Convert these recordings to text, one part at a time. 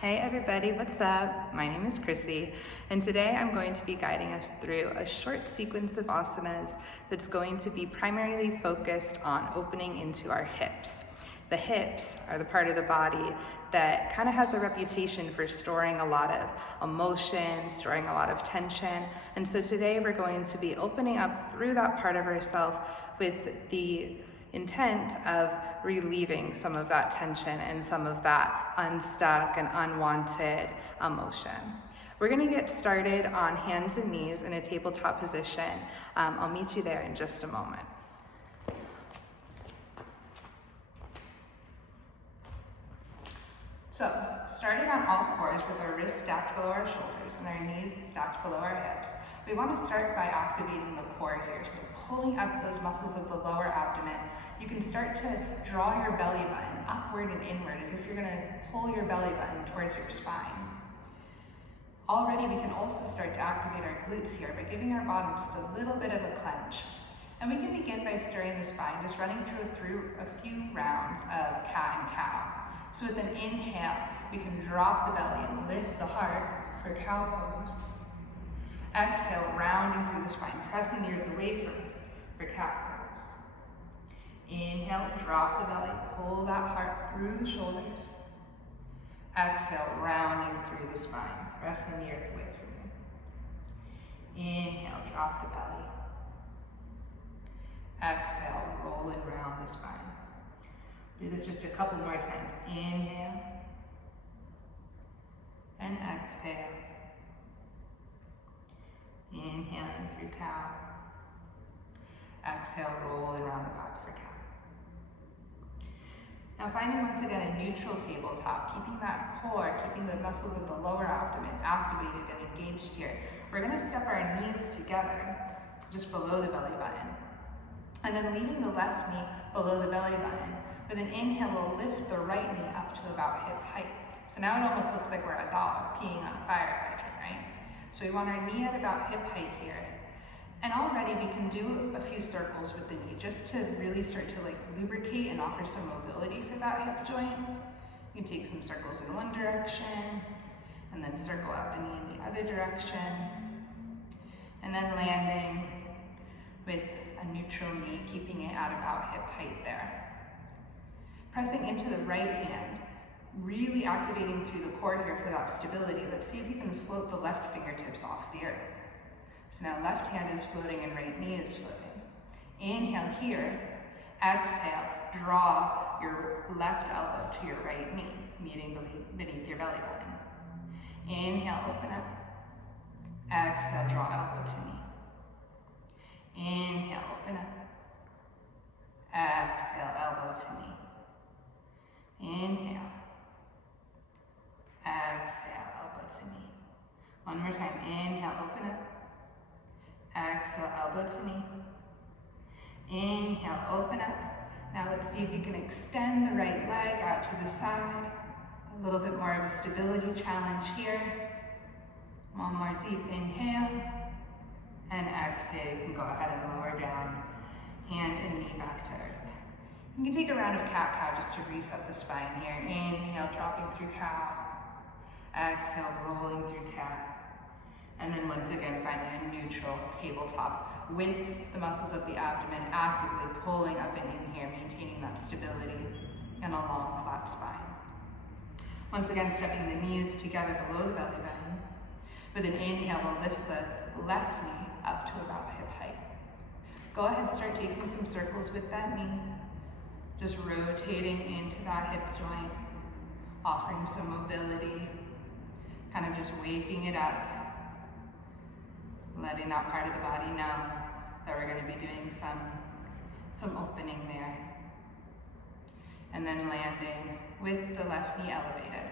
Hey everybody, what's up? My name is Chrissy, and today I'm going to be guiding us through a short sequence of asanas that's going to be primarily focused on opening into our hips. The hips are the part of the body that kind of has a reputation for storing a lot of emotion, storing a lot of tension, and so today we're going to be opening up through that part of ourselves with the intent of relieving some of that tension and some of that unstuck and unwanted emotion. We're going to get started on hands and knees in a tabletop position. I'll meet you there in just a moment. So, starting on all fours with our wrists stacked below our shoulders and our knees stacked below our hips, we want to start by activating the core here. So pulling up those muscles of the lower abdomen. You can start to draw your belly button upward and inward as if you're going to pull your belly button towards your spine. Already we can also start to activate our glutes here by giving our bottom just a little bit of a clench. And we can begin by stirring the spine, just running through a few rounds of cat and cow. So with an inhale, we can drop the belly and lift the heart for cow pose. Exhale, rounding through the spine, pressing the earth away from us for cat pose. Inhale, drop the belly, pull that heart through the shoulders. Exhale, rounding through the spine, pressing the earth away from you. Inhale, drop the belly. Exhale, roll and round the spine. Do this just a couple more times. Inhale and exhale. Inhaling through cow. Exhale, roll around the back for cow. Now finding once again a neutral tabletop, keeping that core, keeping the muscles of the lower abdomen activated and engaged here. We're going to step our knees together just below the belly button. And then leaving the left knee below the belly button. With an inhale, we'll lift the right knee up to about hip height. So now it almost looks like we're a dog peeing on a fire hydrant, right? So we want our knee at about hip height here. And already we can do a few circles with the knee just to really start to lubricate and offer some mobility for that hip joint. You can take some circles in one direction and then circle out the knee in the other direction. And then landing with a neutral knee, keeping it at about hip height there. Pressing into the right hand, really activating through the core here for that stability. Let's see if you can float the left fingertips off the earth. So now left hand is floating and right knee is floating. Inhale here, exhale, draw your left elbow to your right knee, meeting beneath your belly button. Inhale, open up. Exhale, draw elbow to knee. Inhale, open up. Exhale, elbow to knee. Inhale. Exhale, elbow to knee. One more time. Inhale, open up. Exhale, elbow to knee. Inhale, open up. Now let's see if you can extend the right leg out to the side. A little bit more of a stability challenge here. One more deep inhale. And exhale, you can go ahead and lower down. Hand and knee back to earth. You can take a round of cat-cow just to reset the spine here. Inhale, dropping through cow. Exhale, rolling through cat. And then once again, finding a neutral tabletop with the muscles of the abdomen actively pulling up and in here, maintaining that stability and a long, flat spine. Once again, stepping the knees together below the belly button. With an inhale, we'll lift the left knee up to about hip height. Go ahead and start taking some circles with that knee. Just rotating into that hip joint, offering some mobility, kind of just waking it up, letting that part of the body know that we're going to be doing some opening there. And then landing with the left knee elevated.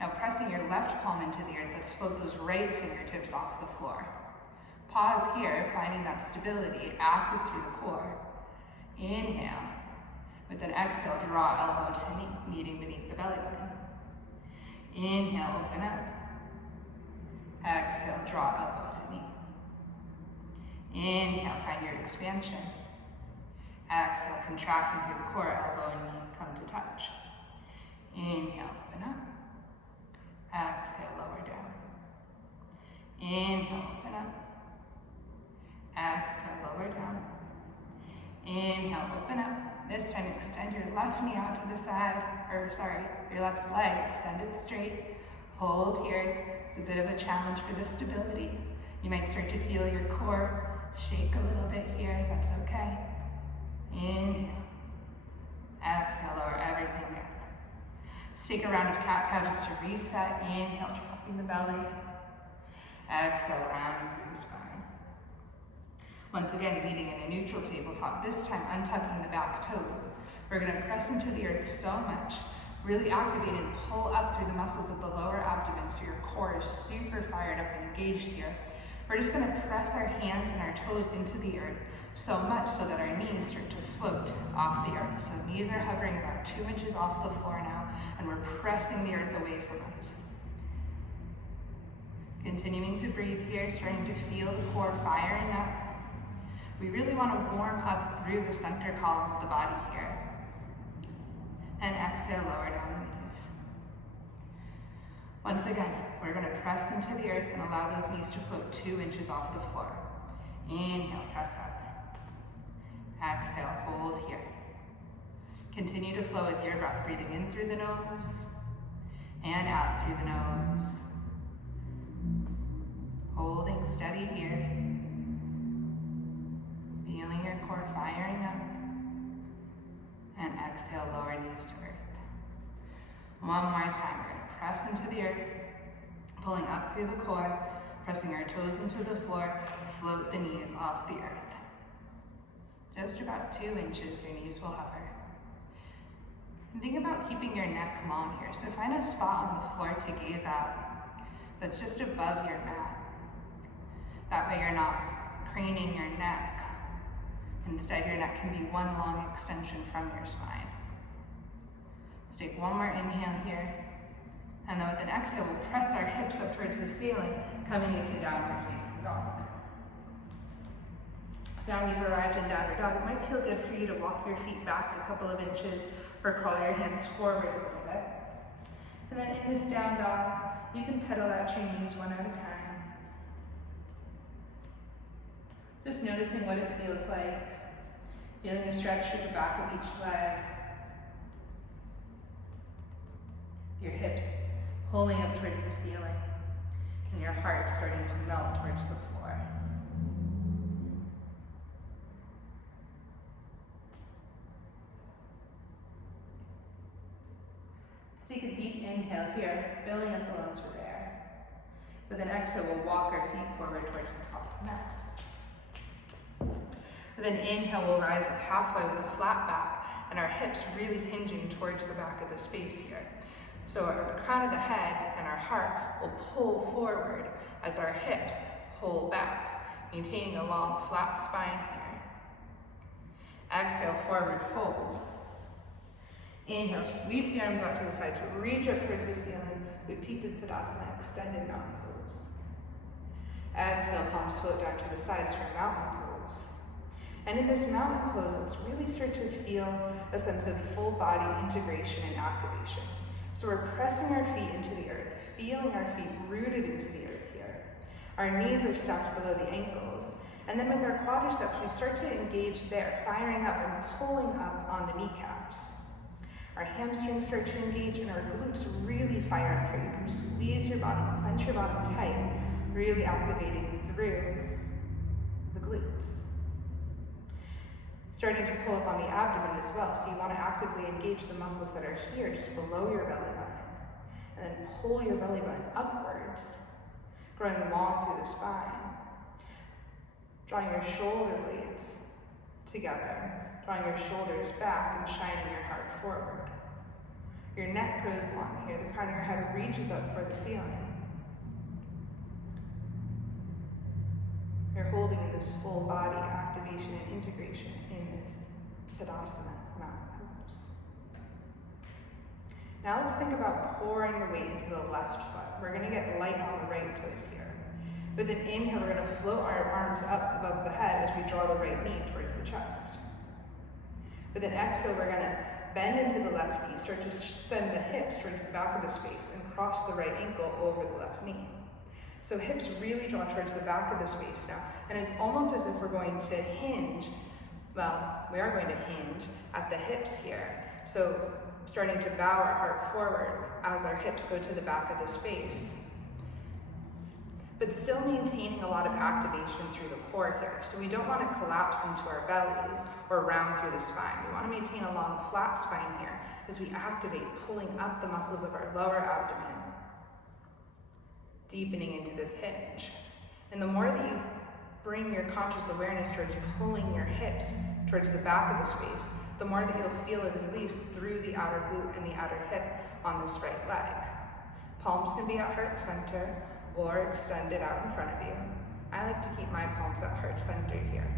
Now pressing your left palm into the earth, let's float those right fingertips off the floor. Pause here, finding that stability, active through the core. Inhale. With an exhale, draw elbow to knee, meeting beneath the belly button. Inhale, open up. Exhale, draw elbow to knee. Inhale, find your expansion. Exhale, contracting through the core, elbow and knee come to touch. Inhale, open up. Inhale, open up. Exhale, lower down. Inhale, open up. This time extend your left knee out to the side, your left leg extended straight. Hold here. It's a bit of a challenge for the stability. You might start to feel your core shake a little bit here. That's okay. Inhale. Exhale, lower everything down. Let's take a round of cat-cow just to reset. Inhale, dropping the belly. Exhale, rounding through the spine. Once again, meeting in a neutral tabletop, this time untucking the back toes. We're gonna press into the earth so much, really activate and pull up through the muscles of the lower abdomen so your core is super fired up and engaged here. We're just gonna press our hands and our toes into the earth so much so that our knees start to float off the earth. So knees are hovering about 2 inches off the floor now, and we're pressing the earth away from us. Continuing to breathe here, starting to feel the core firing up. We really want to warm up through the center column of the body here. And exhale, lower down the knees. Once again, we're going to press into the earth and allow those knees to float 2 inches off the floor. Inhale, press up. Exhale, hold here. Continue to flow with your breath, breathing in through the nose and out through the nose. Holding steady here. Feeling your core firing up. And exhale, lower knees to earth. One more time, we're gonna press into the earth, pulling up through the core, pressing our toes into the floor, float the knees off the earth. Just about 2 inches, your knees will hover. And think about keeping your neck long here. So find a spot on the floor to gaze at that's just above your mat. That way you're not craning your neck. Instead, your neck can be one long extension from your spine. Let's take one more inhale here. And then with an exhale, we'll press our hips up towards the ceiling, coming into downward facing dog. So now we've arrived in downward dog. It might feel good for you to walk your feet back a couple of inches or crawl your hands forward a little bit. And then in this down dog, you can pedal out your knees one at a time. Just noticing what it feels like. Feeling a stretch at the back of each leg. Your hips pulling up towards the ceiling. And your heart starting to melt towards the floor. Let's take a deep inhale here, filling up the lungs with air. With an exhale, we'll walk our feet forward towards the top of the mat. With an inhale, we'll rise up halfway with a flat back and our hips really hinging towards the back of the space here. So the crown of the head and our heart will pull forward as our hips pull back, maintaining a long, flat spine here. Exhale, forward fold. Inhale, sweep the arms out to the side to reach up towards the ceiling. Utthita Tadasana, extended mountain pose. Exhale, palms float down to the sides for mountain pose. And in this mountain pose, let's really start to feel a sense of full body integration and activation. So we're pressing our feet into the earth, feeling our feet rooted into the earth here. Our knees are stacked below the ankles. And then with our quadriceps, we start to engage there, firing up and pulling up on the kneecaps. Our hamstrings start to engage and our glutes really fire up here. You can squeeze your bottom, clench your bottom tight, really activating through the glutes. Starting to pull up on the abdomen as well. So you want to actively engage the muscles that are here just below your belly button. And then pull your belly button upwards, growing long through the spine. Drawing your shoulder blades together, drawing your shoulders back and shining your heart forward. Your neck grows long here, the crown of your head reaches up for the ceiling. You're holding in this full body activation and integration in this Tadasana mountain pose. Now let's think about pouring the weight into the left foot. We're gonna get light on the right toes here. With an inhale, we're gonna float our arms up above the head as we draw the right knee towards the chest. With an exhale, we're gonna bend into the left knee, start to send the hips towards the back of the space and cross the right ankle over the left knee. So hips really draw towards the back of the space now, and it's almost as if we're going to hinge. Well, we are going to hinge at the hips here. So starting to bow our heart forward as our hips go to the back of the space. But still maintaining a lot of activation through the core here. So we don't want to collapse into our bellies or round through the spine. We want to maintain a long flat spine here as we activate, pulling up the muscles of our lower abdomen, deepening into this hinge. And the more that you bring your conscious awareness towards pulling your hips towards the back of the space, the more that you'll feel a release through the outer glute and the outer hip on this right leg. Palms can be at heart center or extended out in front of you. I like to keep my palms at heart center here.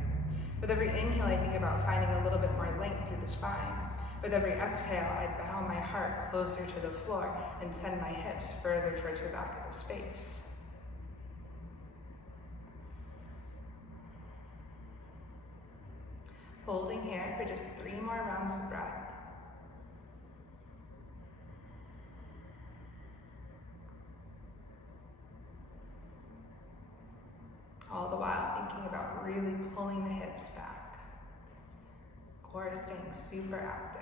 With every inhale, I think about finding a little bit more length through the spine. With every exhale, I bow my heart closer to the floor and send my hips further towards the back of the space. Holding here for just 3 more rounds of breath. All the while thinking about really pulling the hips back. Core staying super active.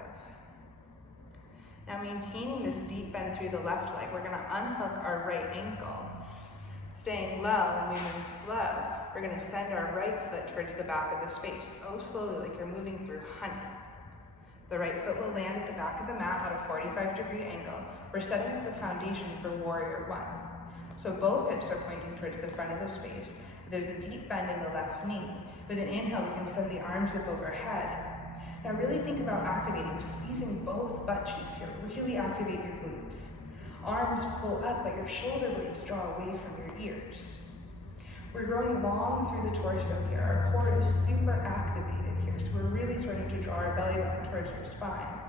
Now maintaining this deep bend through the left leg, we're gonna unhook our right ankle. Staying low and moving slow, we're gonna send our right foot towards the back of the space, so slowly like you're moving through honey. The right foot will land at the back of the mat at a 45-degree angle. We're setting up the foundation for warrior 1. So both hips are pointing towards the front of the space. There's a deep bend in the left knee. With an inhale, we can send the arms up overhead. Now really think about activating, squeezing both butt cheeks here. Really activate your glutes. Arms pull up, but your shoulder blades draw away from your ears. We're growing long through the torso here. Our core is super activated here, so we're really starting to draw our belly button towards our spine.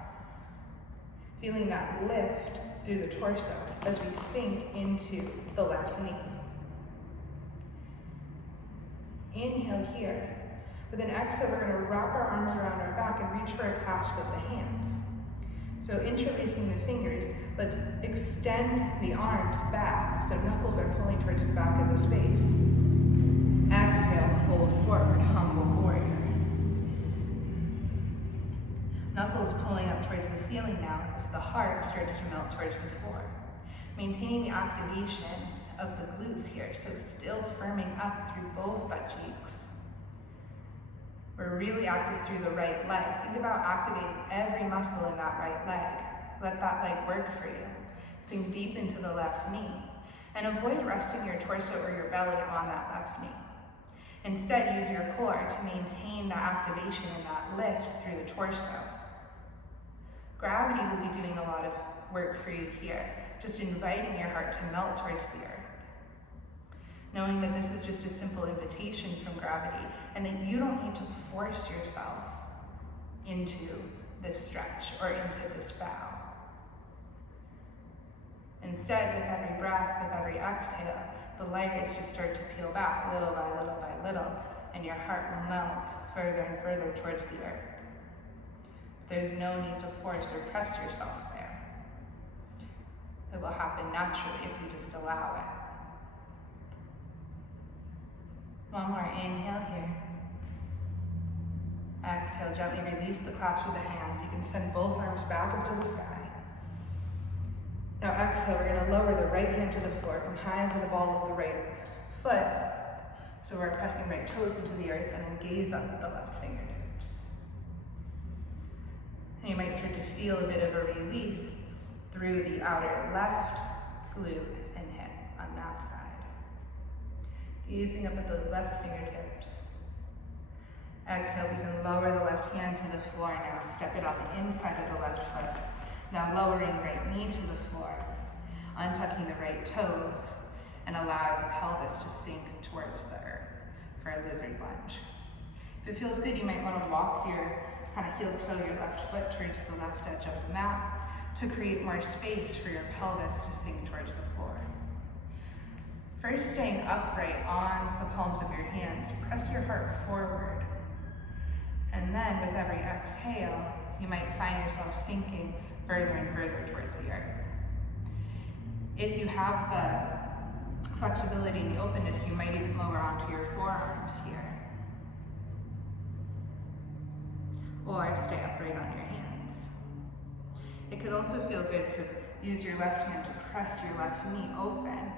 Feeling that lift through the torso as we sink into the left knee. Inhale here. With an exhale, we're going to wrap our arms around our back and reach for a clasp of the hands. So interlacing the fingers, let's extend the arms back so knuckles are pulling towards the back of the space. Exhale, fold forward, humble warrior. Knuckles pulling up towards the ceiling now as the heart starts to melt towards the floor. Maintaining the activation of the glutes here, so still firming up through both butt cheeks. We're really active through the right leg. Think about activating every muscle in that right leg. Let that leg work for you. Sink deep into the left knee and avoid resting your torso or your belly on that left knee. Instead, use your core to maintain that activation and that lift through the torso. Gravity will be doing a lot of work for you here, just inviting your heart to melt towards the earth. Knowing that this is just a simple invitation from gravity and that you don't need to force yourself into this stretch or into this bow. Instead, with every breath, with every exhale, the layers just start to peel back little by little by little, and your heart will melt further and further towards the earth. There's no need to force or press yourself there. It will happen naturally if you just allow it. One more inhale here. Exhale, gently release the clasp with the hands. You can send both arms back up to the sky. Now exhale, we're going to lower the right hand to the floor, come high into the ball of the right foot. So we're pressing right toes into the earth and then gaze up at the left fingertips. And you might start to feel a bit of a release through the outer left glute and hip on that side. Gazing up at those left fingertips. Exhale, we can lower the left hand to the floor now. Step it on the inside of the left foot. Now lowering right knee to the floor. Untucking the right toes and allow the pelvis to sink towards the earth for a lizard lunge. If it feels good, you might want to walk your kind of heel toe your left foot towards the left edge of the mat to create more space for your pelvis to sink towards the floor. First, staying upright on the palms of your hands, press your heart forward. And then with every exhale, you might find yourself sinking further and further towards the earth. If you have flexibility and the openness, you might even lower onto your forearms here. Or stay upright on your hands. It could also feel good to use your left hand to press your left knee open,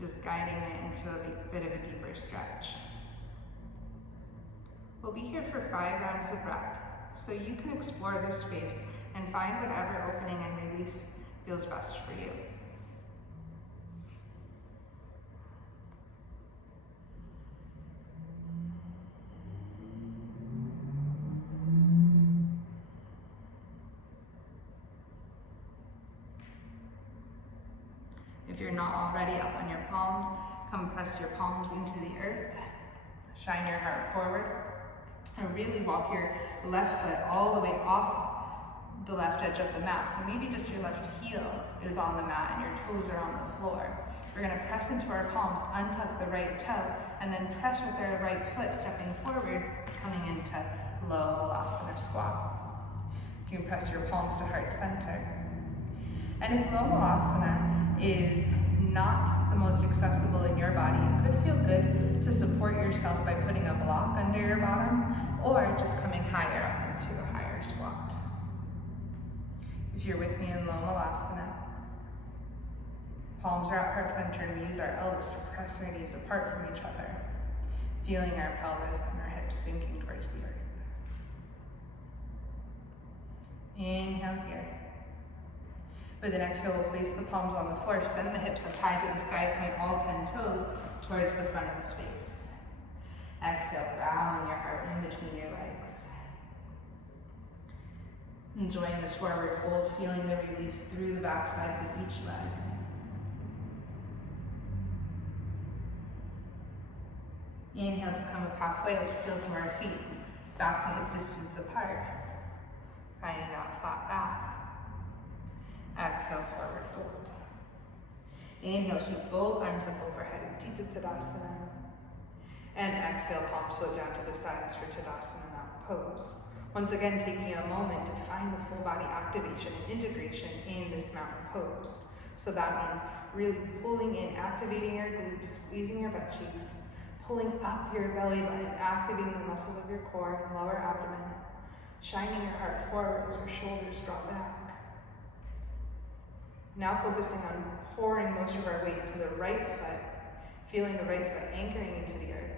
just guiding it into a bit of a deeper stretch. We'll be here for 5 rounds of breath, so you can explore this space and find whatever opening and release feels best for you. If you're not already up on your palms, come press your palms into the earth. Shine your heart forward. And really walk your left foot all the way off the left edge of the mat. So maybe just your left heel is on the mat and your toes are on the floor. We're going to press into our palms, untuck the right toe, and then press with our right foot, stepping forward, coming into low Malasana squat. You can press your palms to heart center. And if low Malasana is not the most accessible in your body, it could feel good to support yourself by putting a block under your bottom or just coming higher up into a higher squat. If you're with me in low Malasana, palms are at heart center and we use our elbows to press our knees apart from each other, feeling our pelvis and our hips sinking towards the earth. Inhale here. With an exhale, we'll place the palms on the floor, send the hips up high to the sky, point all 10 toes towards the front of the space. Exhale, bowing your heart in between your legs. Enjoying this forward fold, feeling the release through the back sides of each leg. Inhale to come up halfway, let's heel to our feet, back to hip distance apart. Finding that flat back. Exhale, forward fold. Inhale, sweep both arms up overhead in Utthita Tadasana. And exhale, palms float down to the sides for Tadasana Mountain Pose. Once again, taking a moment to find the full body activation and integration in this mountain pose. So that means really pulling in, activating your glutes, squeezing your butt cheeks, pulling up your belly button, activating the muscles of your core and lower abdomen, shining your heart forward as your shoulders drop back. Now focusing on pouring most of our weight into the right foot, feeling the right foot anchoring into the earth.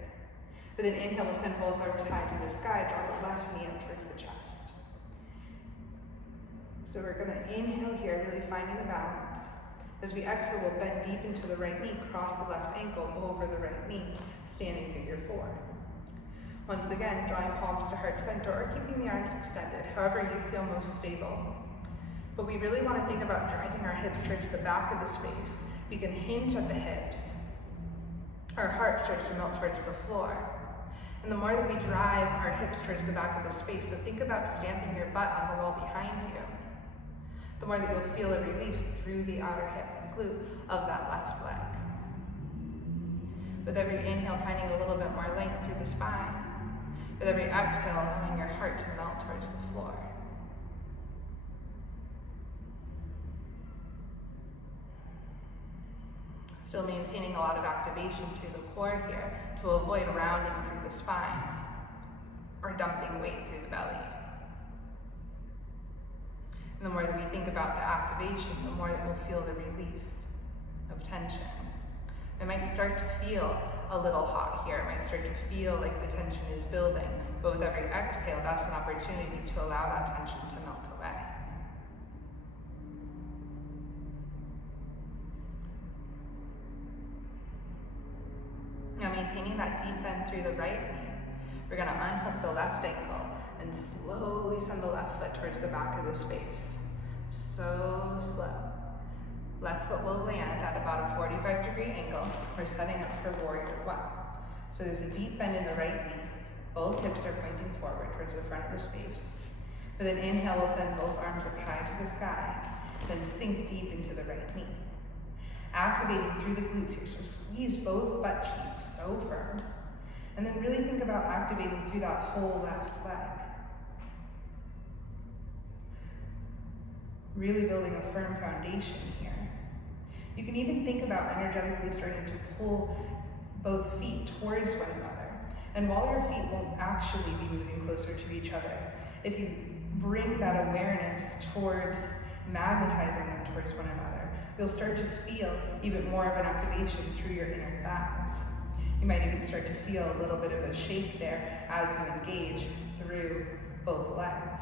With an inhale, we'll send both arms high to the sky, draw the left knee up towards the chest. So we're going to inhale here, really finding the balance. As we exhale, we'll bend deep into the right knee, cross the left ankle over the right knee, standing figure 4. Once again, drawing palms to heart center or keeping the arms extended, however you feel most stable. But we really want to think about driving our hips towards the back of the space. We can hinge at the hips. Our heart starts to melt towards the floor. And the more that we drive our hips towards the back of the space, so think about stamping your butt on the wall behind you, the more that you'll feel a release through the outer hip and glute of that left leg. With every inhale, finding a little bit more length through the spine. With every exhale, allowing your heart to melt towards the floor. Still maintaining a lot of activation through the core here to avoid rounding through the spine or dumping weight through the belly. And the more that we think about the activation, the more that we'll feel the release of tension. It might start to feel a little hot here. It might start to feel like the tension is building, but with every exhale, that's an opportunity to allow that tension to melt away. Now maintaining that deep bend through the right knee, we're going to unhook the left ankle and slowly send the left foot towards the back of the space. So slow. Left foot will land at about a 45-degree angle. We're setting up for warrior 1. So there's a deep bend in the right knee. Both hips are pointing forward towards the front of the space. With an inhale, we'll send both arms up high to the sky, then sink deep into the right knee. Activating through the glutes here, so squeeze both butt cheeks so firm. And then really think about activating through that whole left leg. Really building a firm foundation here. You can even think about energetically starting to pull both feet towards one another. And while your feet won't actually be moving closer to each other, if you bring that awareness towards magnetizing them towards one another, you'll start to feel even more of an activation through your inner thighs. You might even start to feel a little bit of a shake there as you engage through both legs.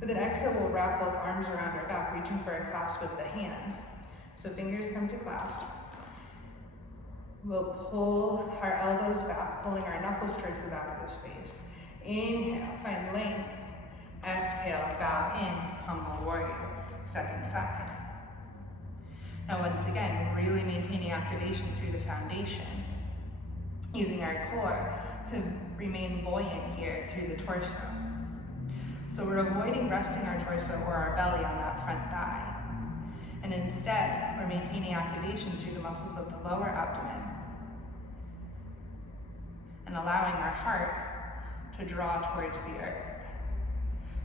With an exhale, we'll wrap both arms around our back, reaching for a clasp with the hands. So fingers come to clasp. We'll pull our elbows back, pulling our knuckles towards the back of the space. Inhale, find length. Exhale, bow in, humble warrior. Second side. Now once again, really maintaining activation through the foundation, using our core to remain buoyant here through the torso. So we're avoiding resting our torso or our belly on that front thigh. And instead, we're maintaining activation through the muscles of the lower abdomen and allowing our heart to draw towards the earth.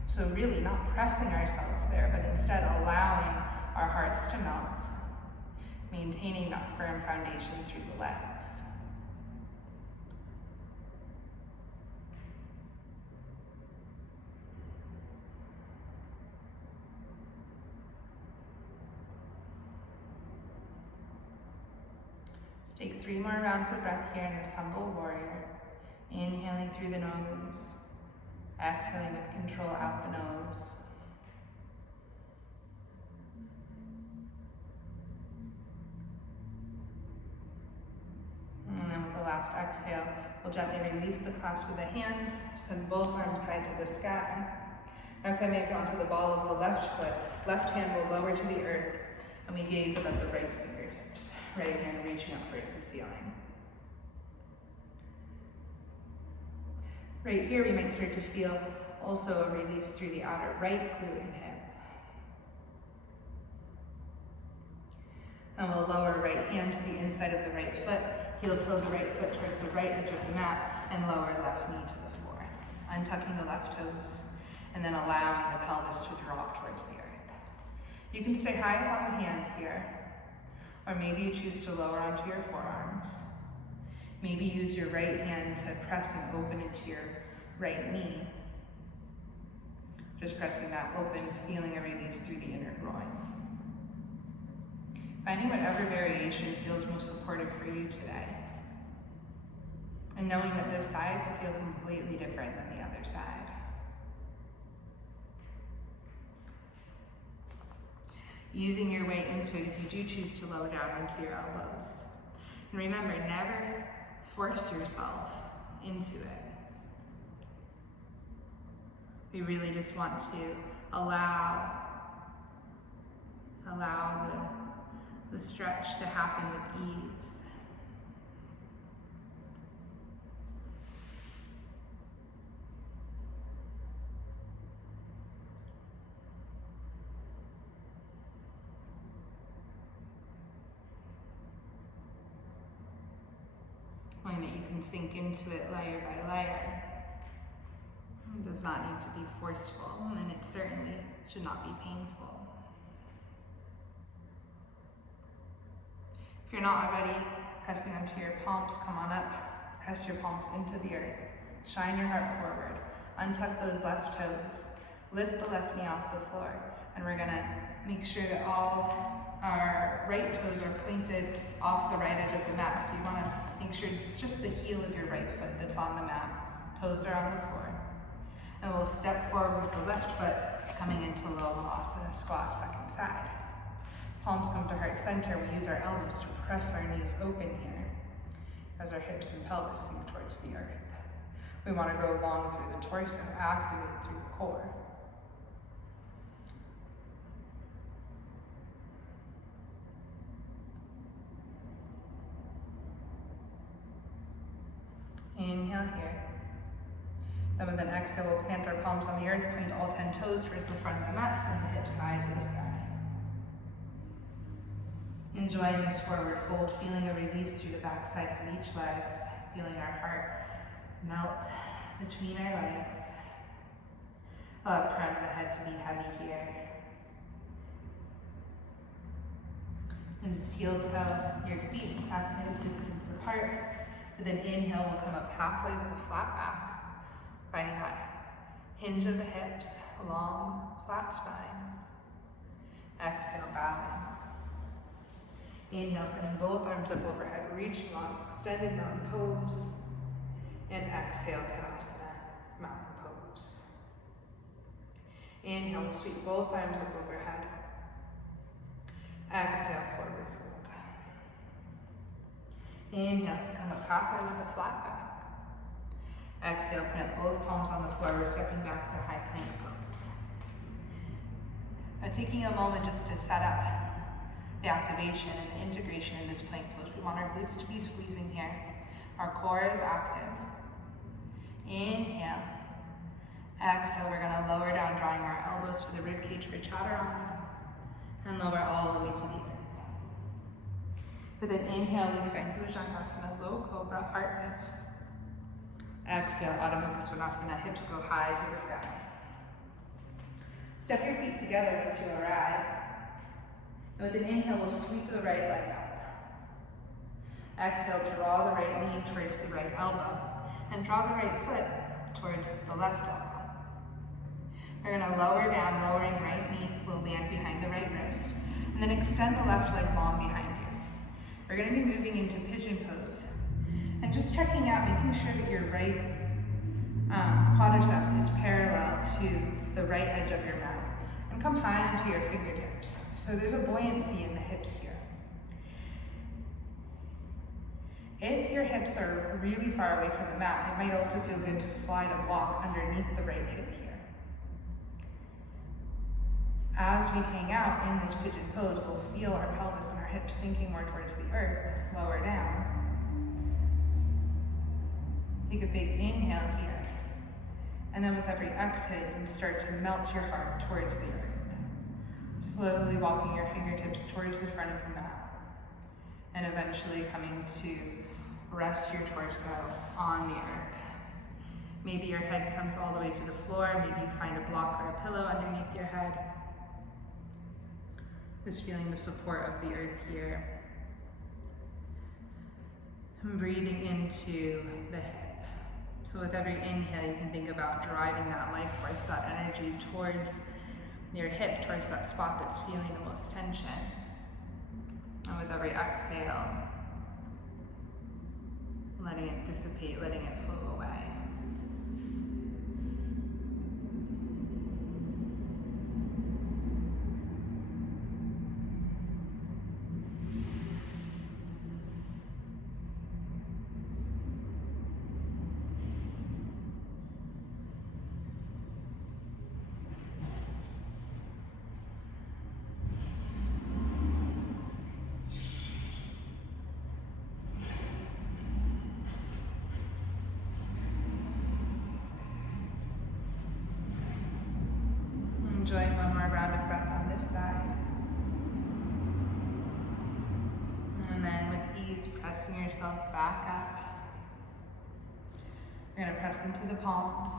So really not pressing ourselves there, but instead allowing our hearts to melt, maintaining that firm foundation through the legs. Let's take 3 more rounds of breath here in this humble warrior. Inhaling through the nose, exhaling with control out the nose. And then with the last exhale, we'll gently release the clasp with the hands, send both arms high to the sky. Now coming onto the ball of the left foot, left hand will lower to the earth, and we gaze above the right fingertips, right hand reaching up towards the ceiling. Right here, we might start to feel also a release through the outer right glute and hip. And we'll lower right hand to the inside of the right foot, heel toe the right foot towards the right edge of the mat, and lower left knee to the floor. Untucking the left toes, and then allowing the pelvis to drop towards the earth. You can stay high upon the hands here, or maybe you choose to lower onto your forearms. Maybe use your right hand to press and open into your right knee. Just pressing that open, feeling a release through the inner groin. Finding whatever variation feels most supportive for you today. And knowing that this side could feel completely different than the other side. Using your weight into it if you do choose to lower down onto your elbows. And remember, never force yourself into it. We really just want to allow the stretch to happen with ease. Knowing that you can sink into it layer by layer. It does not need to be forceful, and it certainly should not be painful. If you're not already pressing onto your palms, come on up, press your palms into the earth, shine your heart forward, untuck those left toes, lift the left knee off the floor, and we're gonna make sure that all our right toes are pointed off the right edge of the mat. So you wanna make sure it's just the heel of your right foot that's on the mat. Toes are on the floor. And we'll step forward with the left foot, coming into low vinyasa squat, second side. Palms come to heart center. We use our elbows to press our knees open here as our hips and pelvis sink towards the earth. We want to grow long through the torso, activate through the core. Inhale here. Then with an exhale, we'll plant our palms on the earth, point all 10 toes towards the front of the mat, send the hips high to the sky. Enjoying this forward fold, feeling a release through the back sides of each leg, feeling our heart melt between our legs. Allow the crown of the head to be heavy here. And just heel toe your feet back to hip distance apart. With an inhale, we'll come up halfway with a flat back, finding that hinge of the hips, long, flat spine. Exhale, bowing. Inhale, sending both arms up overhead, reaching long, extended mountain pose. And exhale, Tadasana, mountain pose. Inhale, we'll sweep both arms up overhead. Exhale, forward fold. Inhale to come up halfway with a flat back. Exhale, plant both palms on the floor. We're stepping back to high plank pose. Now taking a moment just to set up the activation and the integration in this plank pose. We want our glutes to be squeezing here. Our core is active. Inhale. Exhale, we're going to lower down, drawing our elbows to the ribcage for chaturanga. And lower all the way to the earth. With an inhale, we find Bhujangasana, low cobra, heart lifts. Exhale, Adho Mukha Svanasana, hips go high to the sky. Step your feet together once you arrive. And with an inhale, we'll sweep the right leg up. Exhale, draw the right knee towards the right elbow. And draw the right foot towards the left elbow. We're going to lower down, lowering right knee will land behind the right wrist. And then extend the left leg long behind you. We're going to be moving into pigeon pose. And just checking out, making sure that your right quadricep is parallel to the right edge of your mat. And come high into your fingertips. So there's a buoyancy in the hips here. If your hips are really far away from the mat, it might also feel good to slide a block underneath the right hip here. As we hang out in this pigeon pose, we'll feel our pelvis and our hips sinking more towards the earth, lower down. Take a big inhale here. And then with every exhale, you can start to melt your heart towards the earth. Slowly walking your fingertips towards the front of the mat. And eventually coming to rest your torso on the earth. Maybe your head comes all the way to the floor. Maybe you find a block or a pillow underneath your head. Just feeling the support of the earth here. And breathing into the hip. So with every inhale, you can think about driving that life force, that energy towards your hip, towards that spot that's feeling the most tension. And with every exhale, letting it dissipate, letting it flow away. Enjoying one more round of breath on this side. And then with ease, pressing yourself back up. You're going to press into the palms,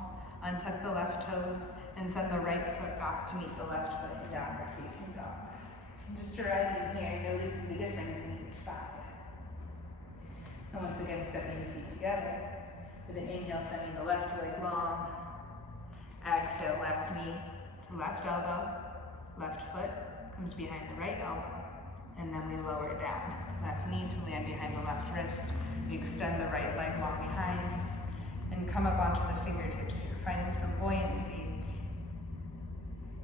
untuck the left toes, and send the right foot back to meet the left foot in downward facing dog. And just arriving here, noticing the difference in each side. And once again, stepping the feet together. With an inhale, sending the left leg long. Exhale, left knee to left elbow. Left foot comes behind the right elbow. And then we lower down. Left knee to land behind the left wrist. We extend the right leg long behind. And come up onto the fingertips here, finding some buoyancy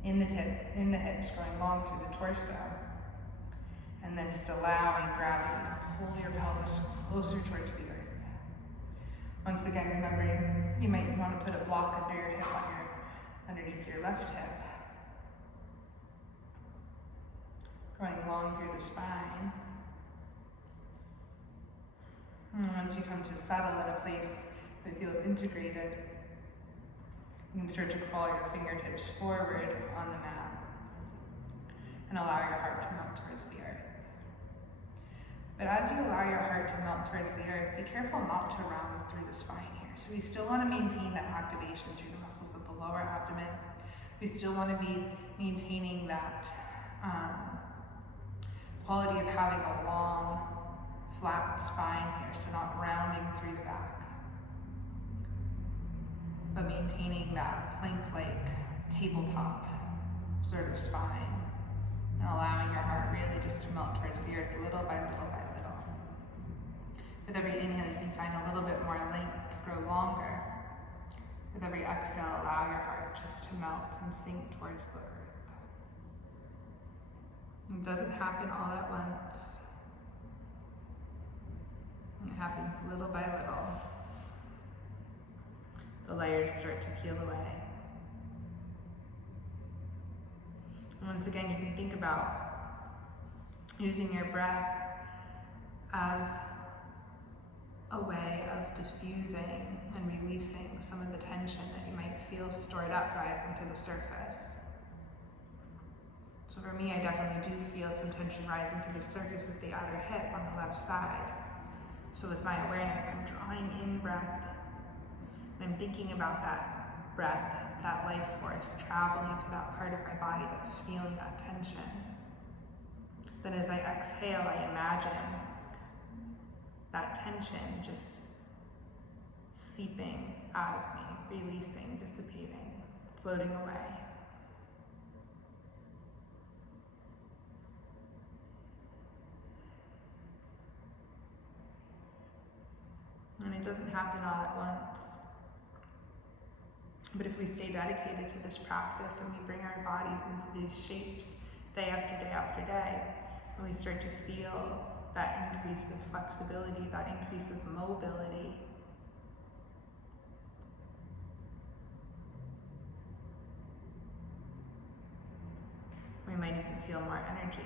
in the hips, going long through the torso. And then just allowing gravity to pull your pelvis closer towards the earth. Once again, remembering you might want to put a block under your hip underneath your left hip. Going long through the spine. And once you come to settle in a place that feels integrated, you can start to crawl your fingertips forward on the mat and allow your heart to melt towards the earth. But as you allow your heart to melt towards the earth, be careful not to round through the spine here. So we still want to maintain that activation through the muscles of the lower abdomen. We still want to be maintaining that quality of having a long, flat spine here, so not rounding through the back, but maintaining that plank-like tabletop sort of spine, and allowing your heart really just to melt towards the earth little by little by little. With every inhale, you can find a little bit more length, grow longer. With every exhale, allow your heart just to melt and sink towards the earth. It doesn't happen all at once. It happens little by little. The layers start to peel away. And once again, you can think about using your breath as a way of diffusing and releasing some of the tension that you might feel stored up rising to the surface. So for me, I definitely do feel some tension rising to the surface of the outer hip on the left side. So with my awareness, I'm drawing in breath, and I'm thinking about that breath, that life force traveling to that part of my body that's feeling that tension. Then as I exhale, I imagine that tension just seeping out of me, releasing, dissipating, floating away. And it doesn't happen all at once. But if we stay dedicated to this practice and we bring our bodies into these shapes day after day after day, and we start to feel that increase of flexibility, that increase of mobility, we might even feel more energy.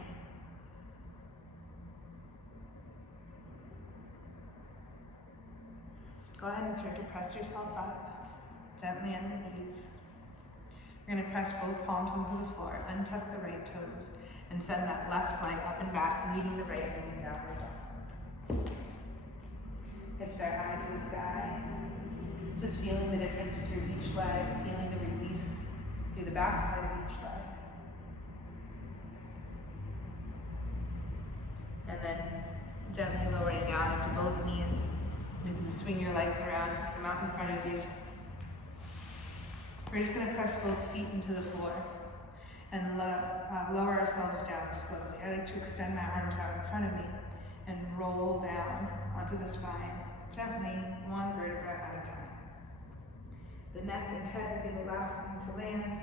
Go ahead and start to press yourself up, gently on the knees. You're going to press both palms into the floor, untuck the right toes, and send that left leg up and back, meeting the right leg in downward dog. Hips are high to the sky. Just feeling the difference through each leg, feeling the release through the back side of each leg. And then gently lowering down into both knees. You can swing your legs around, come out in front of you. We're just going to press both feet into the floor and lower ourselves down slowly. I like to extend my arms out in front of me and roll down onto the spine, gently, one vertebra at a time. The neck and head will be the last thing to land.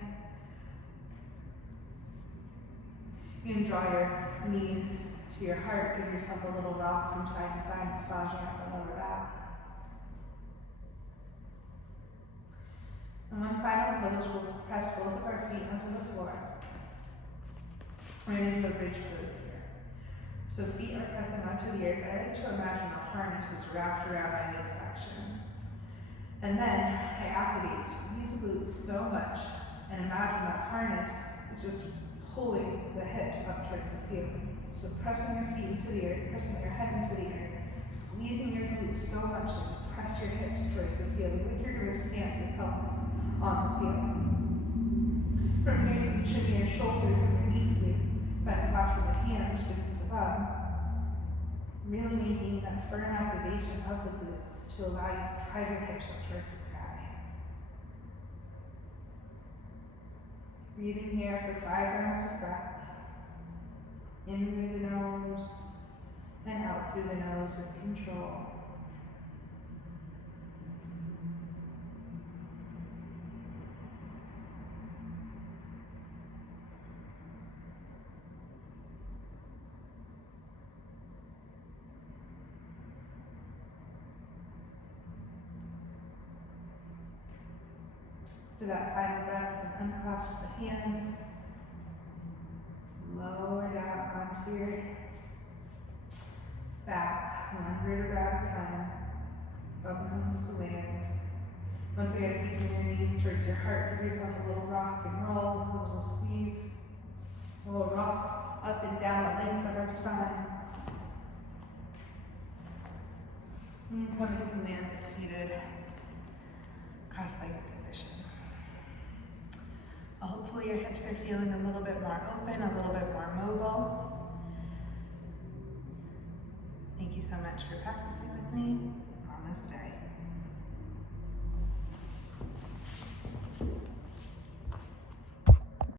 You can draw your knees to your heart, give yourself a little rock from side to side, massaging out the lower back. And one final pose, we'll press both of our feet onto the floor. We're going to do a bridge pose here. So feet are pressing onto the earth. I like to imagine a harness is wrapped around my midsection. And then I activate, squeeze the glutes so much, and imagine that harness is just pulling the hips up towards the ceiling. So pressing your feet into the earth, pressing your head into the earth, squeezing your glutes so much that you press your hips towards the ceiling, like you're going to stamp your pelvis on the ceiling. From here, you can shimmy your shoulders underneath you, bend flat with the hands beneath the bum, really maintaining that firm activation of the glutes to allow you to drive your hips up towards the sky. Breathing here for 5 rounds of breath. In through the nose and out through the nose with control. To that final breath, and unclasp the hands. Lower down onto your back, one vertebra at a time. Bum comes to land. Once again, taking your knees towards your heart, give yourself a little rock and roll, a little squeeze, a little rock up and down the length of our spine. And coming to land seated, cross-legged position. Hopefully your hips are feeling a little bit more open, a little bit more mobile. so much for practicing with me.